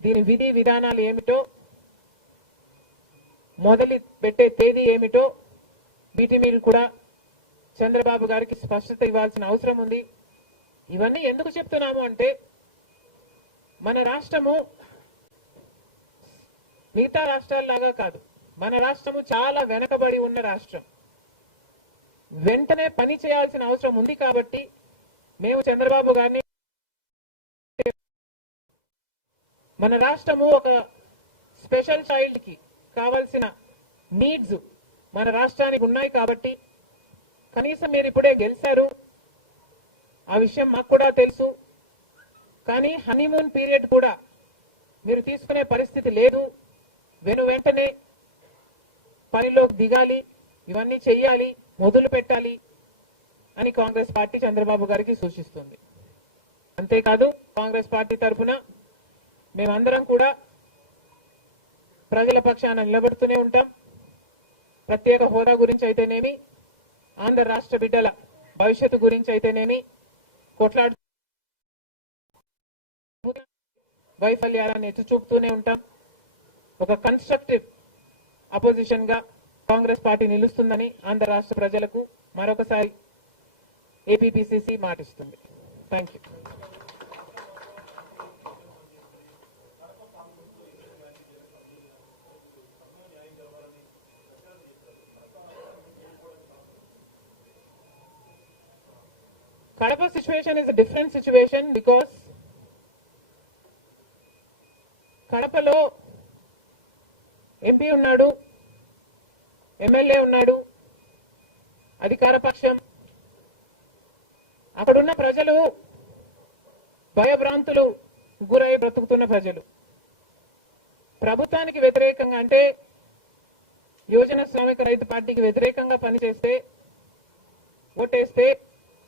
దీని విధి విధానాలు ఏమిటో మొదలు పెట్టే తేదీ ఏమిటో వీటి మీరు కూడా చంద్రబాబు గారికి స్పష్టత ఇవ్వాల్సిన అవసరం ఉంది. ఇవన్నీ ఎందుకు చెప్తున్నాము అంటే మన రాష్ట్రము మిగతా రాష్ట్రాల్లాగా కాదు. మన రాష్ట్రము చాలా వెనకబడి ఉన్న రాష్ట్రం. వెంటనే పని చేయాల్సిన అవసరం ఉంది కాబట్టి మేము చంద్రబాబు గారిని మన రాష్ట్రము ఒక స్పెషల్ చైల్డ్కి కావాల్సిన నీడ్స్ మన రాష్ట్రానికి ఉన్నాయి కాబట్టి కనీసం మీరు ఇప్పుడే గెలిచారు. ఆ విషయం మాకు కూడా తెలుసు. కానీ హనీమూన్ పీరియడ్ కూడా మీరు తీసుకునే పరిస్థితి లేదు. వెను వెంటనే పనిలోకి దిగాలి ఇవన్నీ చెయ్యాలి మొదలు పెట్టాలి అని కాంగ్రెస్ పార్టీ చంద్రబాబు గారికి సూచిస్తుంది. అంతేకాదు కాంగ్రెస్ పార్టీ తరఫున మేమందరం కూడా ప్రజల పక్షాన నిలబడుతూనే ఉంటాం. ప్రత్యేక హోదా గురించి అయితేనేమి ఆంధ్ర రాష్ట్ర బిడ్డల భవిష్యత్తు గురించి అయితేనేమి కొట్లాడు వైఫల్యాలను ఎత్తి చూపుతూనే ఉంటాం. ఒక కన్స్ట్రక్టివ్ అపోజిషన్గా కాంగ్రెస్ పార్టీ నిలుస్తుందని ఆంధ్ర రాష్ట్ర ప్రజలకు మరొకసారి APPCC మాటిస్తుంది. Thank you Kadapa situation is different situation because కడపలో ఎంపీ ఉన్నాడు ఎమ్మెల్యే ఉన్నాడు అధికార పక్షం. అక్కడున్న ప్రజలు భయభ్రాంతులు గురై బ్రతుకుతున్న ప్రజలు. ప్రభుత్వానికి వ్యతిరేకంగా అంటే యువజన శ్రామిక రైతు పార్టీకి వ్యతిరేకంగా పనిచేస్తే ఓటేస్తే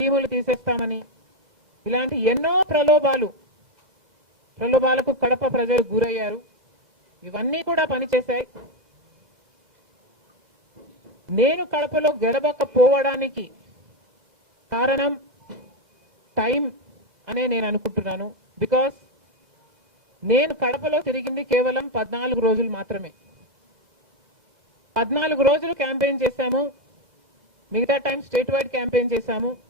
స్కీములు తీసేస్తామని. ఇలాంటి ఎన్నో ప్రలోభాలు ప్రలోభాలకు కడప ప్రజలు గురయ్యారు. ఇవన్నీ కూడా పనిచేశాయి. నేను కడపలో గెలవకపోవడానికి కారణం టైం అనే నేను అనుకుంటున్నాను. బికాస్ నేను కడపలో తిరిగింది కేవలం పద్నాలుగు రోజులు మాత్రమే. పద్నాలుగు రోజులు క్యాంపెయిన్ చేశాము. మిగతా టైం స్టేట్ వైడ్ క్యాంపెయిన్ చేశాము.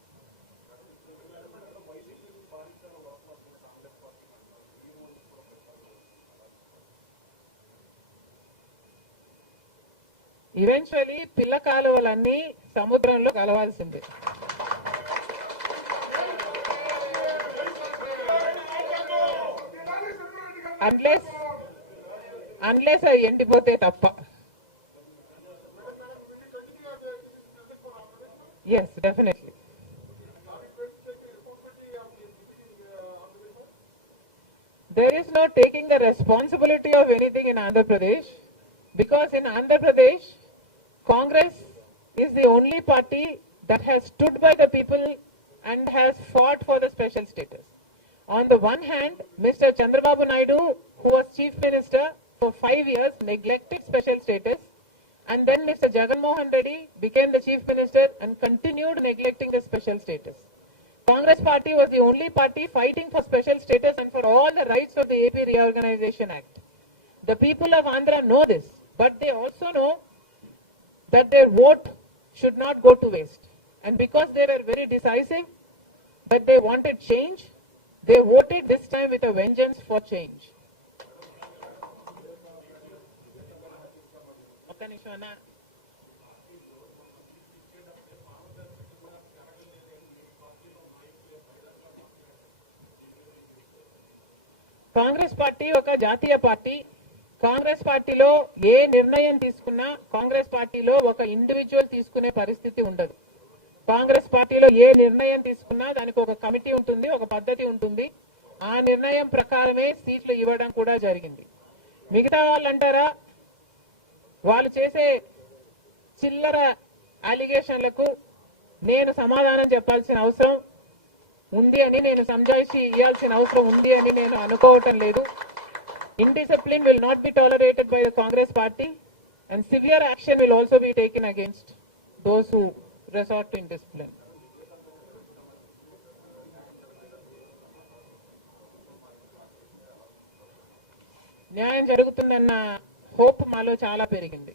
ఈవెన్చువలీ పిల్ల కాలువలన్నీ సముద్రంలో కలవాల్సిందే. అన్లెస్ అన్లెస్ అవి ఎండిపోతే తప్ప. Yes definitely there is not taking the responsibility of anything in Andhra Pradesh because in Andhra Pradesh Congress is the only party that has stood by the people and has fought for the special status. On the one hand, Mr. Chandrababu Naidu, who was chief minister for five years, neglected special status, and then Mr. Jagan Mohan Reddy became the chief minister and continued neglecting the special status. Congress party was the only party fighting for special status and for all the rights of the AP Reorganization Act. The people of Andhra know this, but they also know that their vote should not go to waste. And because they were very decisive, that they wanted change, they voted this time with a vengeance for change. ఒక్క నిమిషం అన్న. Congress party ఒక జాతీయ party Congress పార్టీలో ఏ నిర్ణయం తీసుకున్నా కాంగ్రెస్ పార్టీలో ఒక ఇండివిజువల్ తీసుకునే పరిస్థితి ఉండదు. కాంగ్రెస్ పార్టీలో ఏ నిర్ణయం తీసుకున్నా దానికి ఒక కమిటీ ఉంటుంది ఒక పద్ధతి ఉంటుంది. ఆ నిర్ణయం ప్రకారమే సీట్లు ఇవ్వడం కూడా జరిగింది. మిగతా వాళ్ళు అంటారా వాళ్ళు చేసే చిల్లర అలిగేషన్లకు నేను సమాధానం చెప్పాల్సిన అవసరం ఉంది అని నేను సంజాయిషి ఇవ్వాల్సిన అవసరం ఉంది అని నేను అనుకోవటం లేదు. Indiscipline will not be tolerated by the Congress party and severe action will also be taken against those who resort to indiscipline. న్యాయం జరుగుతుందన్న హోప్ మాలో చాలా పెరిగింది